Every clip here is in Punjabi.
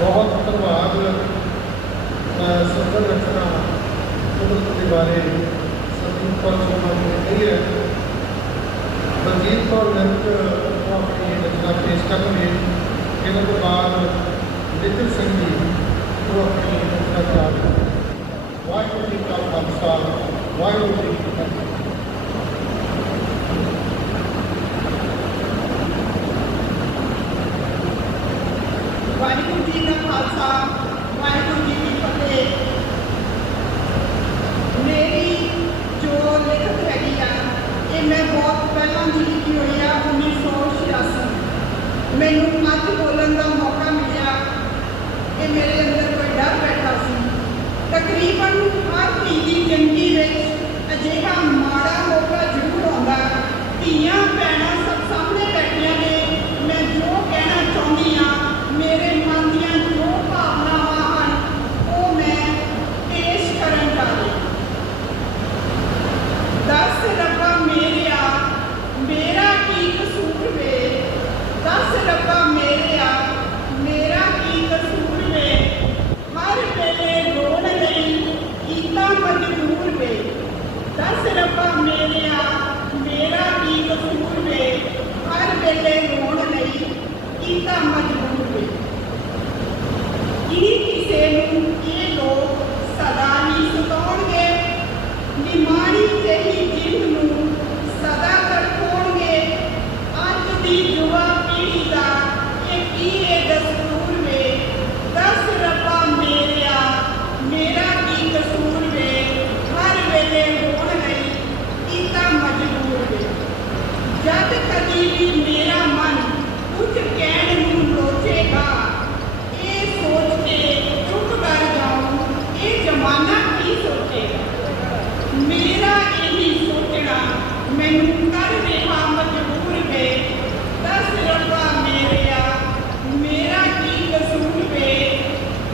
ਬਹੁਤ ਧੰਨਵਾਦ ਸੰਦਰ ਰਚਨਾ ਕੁਦਰਤ ਦੇ ਬਾਰੇ ਸਤਿ ਪਰਸੋਂ ਨੇ ਕਹੀ ਹੈ। ਬਲਜੀਤ ਕੌਰ ਮਿੰਟ ਉਹ ਆਪਣੀ ਰਚਨਾ ਪੇਸ਼ ਕਰਨਗੇ। ਇਹਨਾਂ ਤੋਂ ਬਾਅਦ ਨਿਤਿਨ ਸਿੰਘ ਜੀ, ਉਹ ਆਪਣੀ ਰਚਨਾ ਕਰਾਂਗੇ ਵਾਹਿਗੁਰੂ ਜੀ ਕਾ ਖਾਲਸਾ, ਵਾਹਿਗੁਰੂ ਜੀ ਕੀ ਫਤਿਹ। ਵਾਹਿਗੁਰੂ ਜੀ ਦਾ ਖਾਲਸਾ, ਵਾਹਿਗੁਰੂ ਜੀ ਕੀ ਫਤਿਹ। ਮੇਰੀ ਜੋ ਲਿਖਤ ਹੈਗੀ ਆ, ਇਹ ਮੈਂ ਬਹੁਤ ਪਹਿਲਾਂ ਦੀ ਲਿਖੀ ਹੋਈ ਆ 1986 ਮੈਨੂੰ ਅੱਜ ਬੋਲਣ ਦਾ ਮੌਕਾ ਮਿਲਿਆ। ਇਹ ਮੇਰੇ ਅੰਦਰ ਕੋਈ ਡਰ ਬੈਠਾ ਸੀ। ਤਕਰੀਬਨ ਹਰ ਧੀ ਦੀ ਜ਼ਿੰਦਗੀ ਵਿੱਚ ਅਜਿਹਾ ਮਾੜਾ ਮੌਕਾ ਜ਼ਰੂਰ ਆਉਂਦਾ। ਧੀਆਂ, ਭੈਣਾਂ ਸਭ ਸਾਹਮਣੇ ਬੈਠੀਆਂ ਨੇ ਮੈਂ ਜੋ ਕਹਿਣਾ ਚਾਹੁੰਦੀ ਆ ਮੇਰੇ ਮਨ ਦੀਆਂ ਜੋ ਭਾਵਨਾਵਾਂ ਹਨ ਉਹ ਮੈਂ ਪੇਸ਼ ਕਰਨ ਜਾ ਰਹੀ ਹਾਂ ਦੱਸ ਰੱਬਾ ਮੇਰਿਆ ਮੇਰਾ ਕੀ ਕਸੂਰ ਵੇ? ਦੱਸ ਰੱਬਾ ਮੇਰਿਆ ਮੇਰਾ ਕੀ ਕਸੂਰ ਵੇ ਹਰ ਵੇਲੇ ਰੋਣ ਲਈ ਕੀਤਾ ਮਜਬੂਰ ਵੇ ਦੱਸ ਰੱਬਾ ਮੇਰਿਆ ਮੇਰਾ ਕੀ ਕਸੂਰ ਵੇ ਹਰ ਵੇਲੇ ਰੋਣ ਲਈ ਕੀਤਾ ਮਜਬੂਰ ਵੇ ਕੀ ਕਿਸੇ ਨੂੰ ਇਹ ਲੋਕ ਸਦਾ ਹੀ ਸਤਾਉਣਗੇ ਨਿਮਾਣੀ ਜਿਹੀ ਜਿੰਦ ਨੂੰ ਸਦਾ ਤੜਪਾਉਣਗੇ ਅੱਜ ਦੀ ਯੁਵਾ ਪੀੜ੍ਹੀ ਦਾ ਇਹ ਕੀ ਇਹ ਦਸਤੂਰ ਵੇ ਦੱਸ ਰੱਬਾ ਮੇਰਿਆ ਮੇਰਾ ਕੀ ਕਸੂਰ ਵੇ ਹਰ ਵੇਲੇ ਰੋਣ ਲਈ ਕੀਤਾ ਮਜਬੂਰ ਵੇ ਜਦ ਕਦੀ ਵੀ ਮੇਰਾ ਮਨ ਕੁਝ ਕਹਿਣ ਨੂੰ ਲੋਚੇਗਾ ਇਹ ਸੋਚ ਕੇ ਚੁੱਪ ਕਰ ਜਾਉਂ ਇਹ ਜ਼ਮਾਨਾ ਕੀ ਸੋਚੇਗਾ? ਮੇਰਾ ਇਹੀ ਸੋਚਣਾ, ਮੈਨੂੰ ਕਰ ਰਿਹਾ ਮਜਬੂਰ ਵੇ ਦੱਸ ਰੱਬਾ ਮੇਰਿਆ, ਮੇਰਾ ਕੀ ਕਸੂਰ ਵੇ?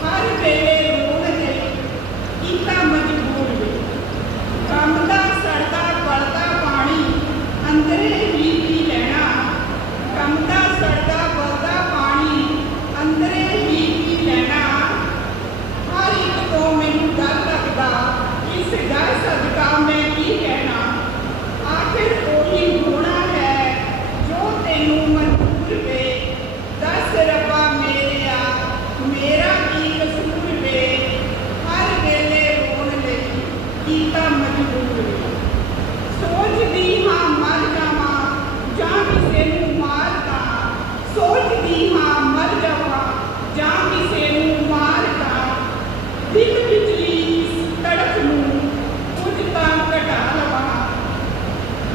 ਹਰ ਵੇਲੇ ਰੋਣ ਲਈ ਕੀਤਾ ਮਜਬੂਰ ਵੇ। ਕੰਮ ਦਾ ਸੜਦਾ ਬਲਦਾ ਪਾਣੀ ਅੰਦਰੇ ਹੀ ਪੀ ਲੈਣਾ ਕੰਮ ਦਾ ਸੜਦਾ ਬਲਦਾ ਪਾਣੀ ਅੰਦਰੇ ਹੀ ਪੀ ਲੈਣਾ ਹਰ ਇੱਕ ਤੋਂ ਮੈਨੂੰ ਡਰ ਲੱਗਦਾ ਇਸ ਡਰ ਸਦਕਾ ਮੈਂ ਕੀ ਕਹਿਣਾ ਆਖਿਰ ਉਹੀ ਹੋਣਾ ਹੈ ਜੋ ਤੈਨੂੰ ਮਨਜ਼ੂਰ ਵੇ ਦੱਸ ਰੱਬਾ ਮੇਰਿਆ ਮੇਰਾ ਕੀ ਕਸੂਰ ਵੇ ਹਰ ਵੇਲੇ ਰੋਣ ਲਈ ਕੀਤਾ ਮਜਬੂਰ ਵੇ ਸੋਚਦੀ ਹਾਂ ਮਰ ਜਾਵਾਂ ਜਾਂ ਕਿਸੇ ਨੂੰ ਮਾਰ ਦਾਂ ਸੋਚਦੀ ਹਾਂ ਮਰ ਜਾਵਾਂ ਜਾਂ ਕਿਸੇ ਨੂੰ ਮਾਰ ਦਾਂ ਦਿਲ ਵਿਚਲੀ ਇਸ ਤੜਪ ਨੂੰ ਕੁਝ ਤਾਂ ਘਟਾ ਲਵਾਂ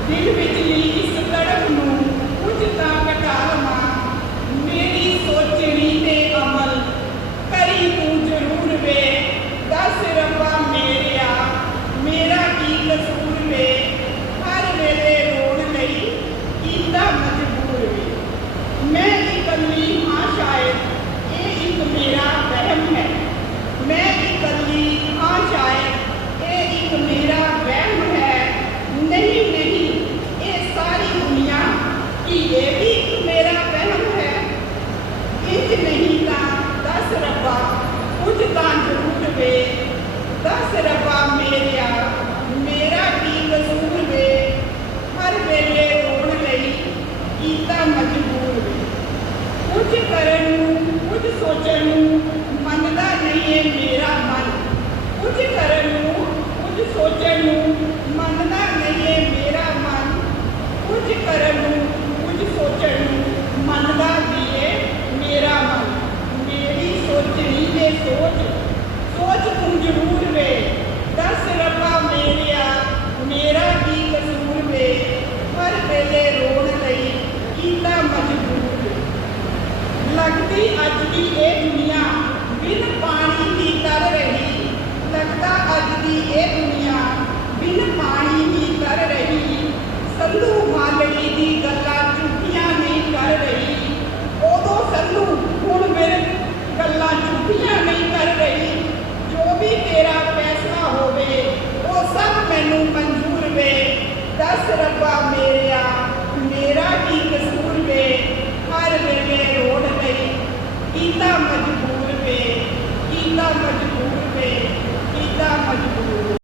ਦਿਲ ਵਿਚਲੀ ਇਸ ਤੜਪ ਨੂੰ ਕੁਝ ਤਾਂ ਘਟਾ ਲਵਾਂ ਮੇਰੀ ਸੋਚਣੀ ਤੇ ਅਮਲ ਕਰੀ ਤੂੰ ਜ਼ਰੂਰ ਵੇ ਦੱਸ ਰੱਬਾ ਮੇਰਿਆ ਮੇਰਾ ਕੀ ਕਸੂਰ ਵੇ ਹਰ ਵੇਲੇ ਰੋਣ ਲਈ ਕੀਤਾ ਮਜਬੂਰ ਵੇ ਮੈਂ ਇਕੱਲੀ ਹਾਂ ਸ਼ਾਇਦ ਇਹ ਇੱਕ ਮੇਰਾ ਵਹਿਮ ਹੈ ਮੈਂ ਇਕੱਲੀ ਹਾਂ ਸ਼ਾਇਦ ਇਹ ਇੱਕ ਮੇਰਾ ਵਹਿਮ ਹੈ ਨਹੀਂ ਨਹੀਂ ਇਹ ਸਾਰੀ ਦੁਨੀਆ ਕੀ ਇਹ ਵੀ ਇੱਕ ਮੇਰਾ ਵਹਿਮ ਹੈ। ਇੰਜ ਨਹੀਂ ਤਾਂ ਦੱਸ ਰੱਬਾ, ਕੁਝ ਤਾਂ ਜ਼ਰੂਰ ਵੇ। ਦੱਸ ਰੱਬਾ ਮੇਰਿਆ, ਮੇਰਾ ਕੀ ਕਸੂਰ ਵੇ? ਹਰ ਵੇਲੇ ਰੋਣ ਲਈ ਕੀਤਾ ਮਜਬੂਰ ਵੇ। ਕੁਝ ਕਰਨ ਨੂੰ, ਕੁਝ ਸੋਚਣ ਨੂੰ ਮੰਨਦਾ ਨਹੀਂ ਏ ਮੇਰਾ ਮਨ। ਕੁਝ ਕਰਨ ਨੂੰ, ਕੁਝ ਸੋਚਣ ਨੂੰ ਮੰਨਦਾ ਨਹੀਂ ਏ ਮੇਰਾ ਮਨ ਕੁਝ ਕਰਨ ਨੂੰ ਕੁਝ ਸੋਚਣ ਨੂੰ ਮੰਨਦਾ ਵੀ ਏ ਮੇਰਾ ਮਨ ਮੇਰੀ ਸੋਚਣੀ ਤੇ ਸੋਚ ਸੋਚ ਤੂੰ ਜ਼ਰੂਰ ਵੇ ਦੱਸ ਰੱਬਾ ਮੇਰਿਆ ਮੇਰਾ ਕੀ ਕਸੂਰ ਵੇ ਹਰ ਵੇਲੇ ਰੋਣ ਲਈ ਕੀਤਾ ਮਜਬੂਰ ਵੇ ਲੱਗਦੀ ਅੱਜ ਦੀ ਇਹ ਦੁਨੀਆ ਬਿਨ ਪਾਣੀ ਦੀ ਤਰ ਰਹੀ। ਲੱਗਦਾ ਅੱਜ ਦੀ ਇਹ ਦੁਨੀਆ ਬਿਨ ਪਾਣੀ ਦੀ ਤਰ ਰਹੀ। ਸੰਧੂ ਮਾਲੜੀ ਦੀ ਗੱਲਾਂ ਝੂਠੀਆਂ ਨਹੀਂ ਕਰ ਰਹੀ। ਉਦੋਂ ਸੰਧੂ ਹੁਣ ਮੇਰੇ ਗੱਲਾਂ ਝੂਠੀਆਂ ਨਹੀਂ ਕਰ ਰਹੀ। ਜੋ ਵੀ ਤੇਰਾ ਫੈਸਲਾ ਹੋਵੇ, ਉਹ ਸਭ ਮੈਨੂੰ ਮਨਜ਼ੂਰ ਵੇ। ਦੱਸ ਰੱਬਾ ਮੇਰਿਆ